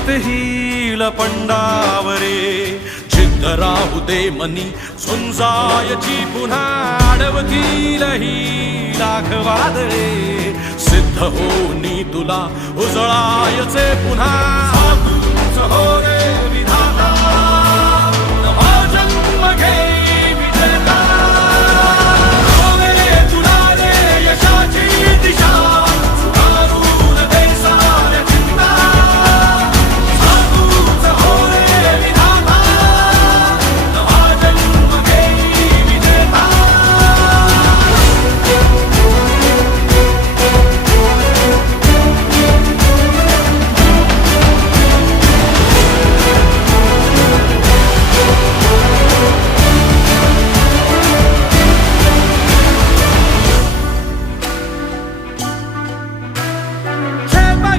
जित हिल पंडावरे. जिद्द राहू दे मनी झुंजायची पुन्हा अडवतील ही लाख वादळे सिद्ध होनी तुला उजळायचे पुन्हा.